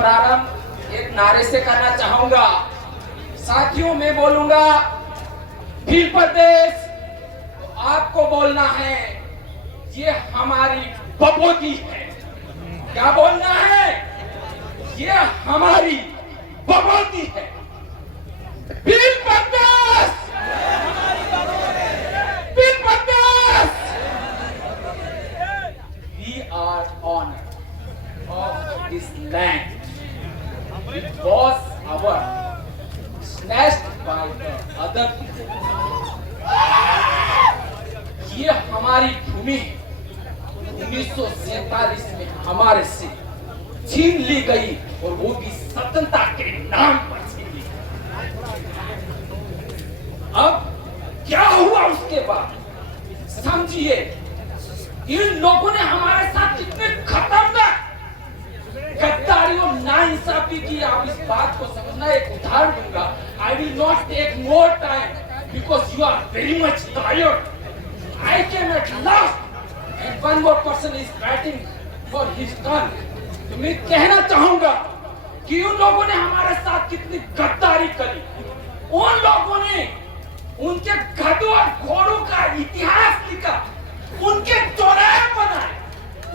प्रारंभ एक नारे से करना चाहूंगा। साथियों, मैं बोलूंगा भील प्रदेश, तो आपको बोलना है ये हमारी बबोती है। क्या बोलना है? ये हमारी बबोती है। भील प्रदेश, भील प्रदेश। We are honored of this land. It was our snatched by the other people. ये हमारी भूमि 1947 में हमारे से छीन ली गई, और वो भी स्वतंत्रता के नाम पर छीन ली। अब क्या हुआ उसके बाद समझिए। इन लोगों ने हमारे साथ कितने खतरनाक गद्दारी और नाइंसाफी की, आप इस बात को समझना। एक उदाहरण दूंगा। I will not take more time because you are very much tired. I came at last and one more person is waiting for his turn. तो मैं कहना चाहूंगा कि उन लोगों ने हमारे साथ कितनी गद्दारी करी। उन लोगों ने उनके गधों और घोड़ों का इतिहास लिखा, उनके चौराहे बनाए।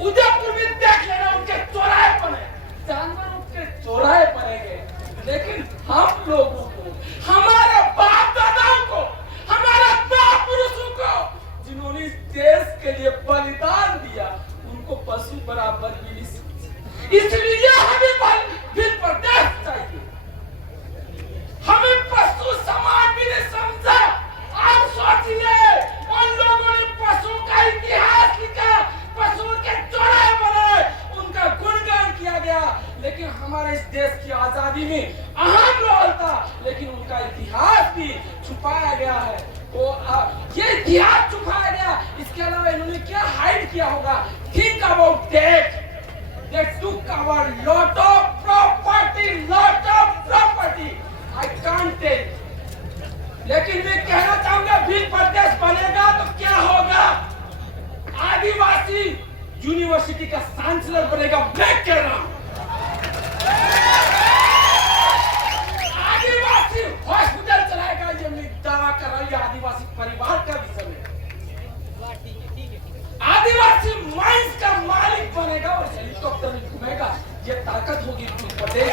उदयपुर में देख लेना, उनके चौराहे बनाए, जानवरों के चौराहे बने गए। लेकिन हम लोगों को, हमारे बाप दादाओं को, हमारे महापुरुषों को, जिन्होंने इस देश के लिए बलिदान दिया, उनको पशु बराबर भी नहीं समझा। इसलिए हमें भील प्रदेश चाहिए। हमें पशु समाज भी नहीं समझा। आप सोचिए, उन लोगों ने पशुओं का इतिहास लिखा, पशुओं के चौराहे बनाए, उनका गुणगान किया गया। लेकिन हमारे इस देश की आजादी में अहम रोल था, लेकिन उनका इतिहास भी छुपाया गया है। तो ये इतिहास छुपाया गया। इसके अलावा इन्होंने क्या हाइड किया होगा? Think about that. They took our lot of property, lot of property. I can't tell. लेकिन मैं कहना चाहूंगा, भील प्रदेश बनेगा तो क्या होगा? आदिवासी यूनिवर्सिटी का चांसलर बनेगा। मैं कह रहा हूं, आदिवासी हॉस्पिटल चलाएगा। ये मैं दावा कर रहा हूं, आदिवासी परिवार का भी समय। आदिवासी माइंस का मालिक बनेगा और हेलीकॉप्टर में घूमेगा। ये ताकत होगी भील प्रदेश।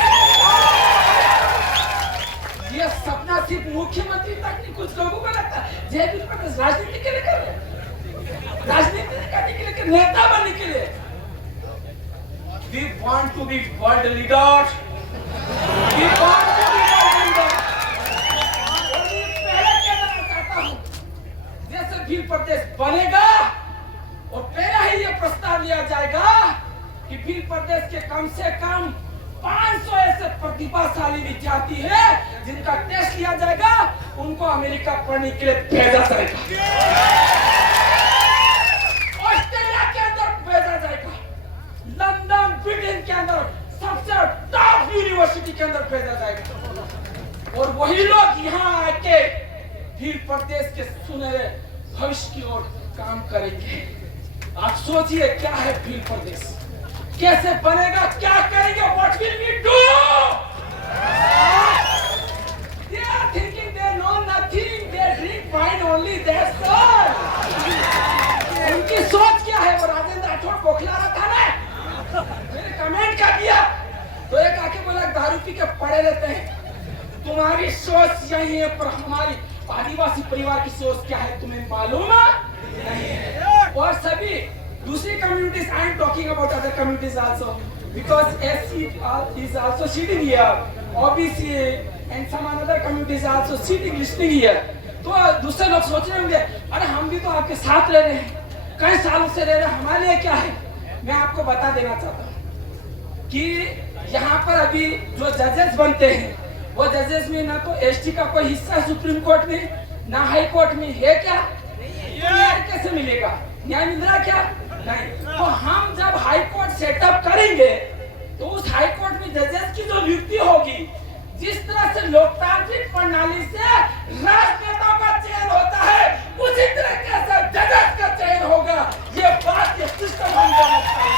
ये सपना सिर्फ मुख्यमंत्री तक नहीं, कुछ लोगों को लगता है जय भील प्रदेश राजनीति के लिए कर रहे हैं, राजनीति करने के लिए, नेता बनने के लिए। We want to be world leaders. We want to be world leaders. और मैं पहले कहना चाहता हूँ, जैसे भील प्रदेश बनेगा और पहला ही ये प्रस्ताव लिया जाएगा कि भील प्रदेश के कम से कम 500 ऐसे प्रतिभाशाली विद्यार्थी है जिनका टेस्ट लिया जाएगा, उनको अमेरिका पढ़ने के लिए भेजा जाएगा, ऑस्ट्रेलिया के अंदर भेजा जाएगा, लंदन ब्रिटेन के अंदर सबसे टॉप यूनिवर्सिटी के अंदर भेजा जाएगा। और वही लोग यहाँ आके भील प्रदेश के सुनहरे भविष्य की ओर काम करेंगे। आप सोचिए क्या है भील प्रदेश, कैसे बनेगा, क्या करेंगे? What will we do? They are thinking they know nothing. They drink wine only. That's all. उनकी सोच क्या है? वो राजेंद्र राठौड़ बौखला रहा था ना, मैंने कमेंट कर दिया तो एक आके बोला दारू पी के पड़े रहते हैं। तुम्हारी सोच यही है, पर हमारी आदिवासी परिवार की सोच क्या है तुम्हें मालूम नहीं है। और सभी दूसरी communities, I am talking about other communities also, because SC is also sitting here, OBC and some other communities are also sitting listening here. तो दूसरे लोग सोच रहे होंगे, अरे हम भी तो आपके साथ रह रहे हैं, कई सालों से रह रहे हैं, हमारे लिए क्या है? मैं आपको बता देना चाहता हूँ कि यहाँ पर अभी जो जजेस बनते हैं, वो जजेस में ना तो ST का कोई हिस्सा सुप्रीम कोर्ट में, ना हाई कोर्ट में है। क्या न्याय कैसे मिलेगा? न्याय मिल रहा क्या? नहीं। तो हम जब हाई कोर्ट सेटअप करेंगे तो उस हाई कोर्ट में जजेस की जो नियुक्ति होगी, जिस तरह से लोकतांत्रिक प्रणाली से राजनेताओं का चयन होता है, उसी तरीके से जजेस का चयन होगा। ये बात, ये सिस्टम हम जानते हैं,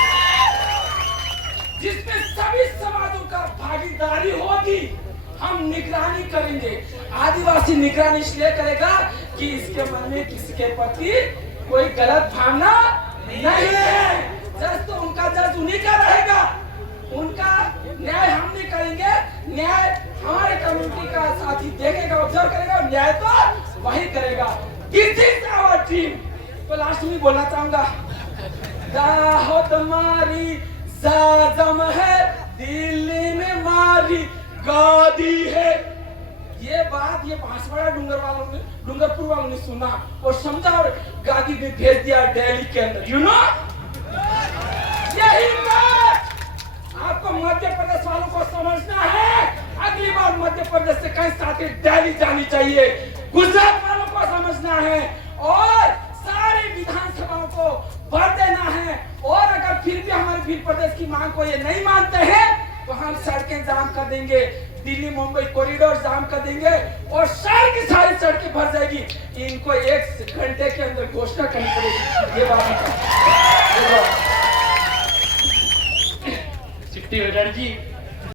जिसमें सभी समाजों का भागीदारी होगी, हम निगरानी करेंगे। आदिवासी निगरानी इसलिए करेगा कि इसके मन में किसी के प्रति कोई गलत भावना नहीं है। जज तो उनका जज उन्हीं का रहेगा, उनका न्याय हम नहीं करेंगे, न्याय हमारे कम्युनिटी का साथी देखेगा, ऑब्जर्व करेगा, और न्याय तो वही करेगा। This is our team. तो लास्ट में बोलना चाहूंगा, दाहोद मारी जाजम है, दिल्ली में मारी गादी है। ये बात ये बांसवाड़ा डूंगरपुर वालों ने सुना और समझा और गादी में भेज दिया दिल्ली के अंदर। यू नो, यही बात आपको मध्य प्रदेश वालों को समझना है। अगली बार मध्य प्रदेश से कई साथी दिल्ली जानी चाहिए। गुजरात वालों को समझना है और सारी विधानसभाओं को भर देना है। और अगर फिर भी हमारे भील प्रदेश की मांग को ये नहीं मानते हैं तो हम सड़कें जाम कर देंगे, दिल्ली मुंबई कॉरिडोर जाम कर देंगे और शहर की सारी सड़कें भर जाएगी। इनको 1 घंटे के अंदर घोषणा करनी पड़ेगी। ये बात सिट्टी जी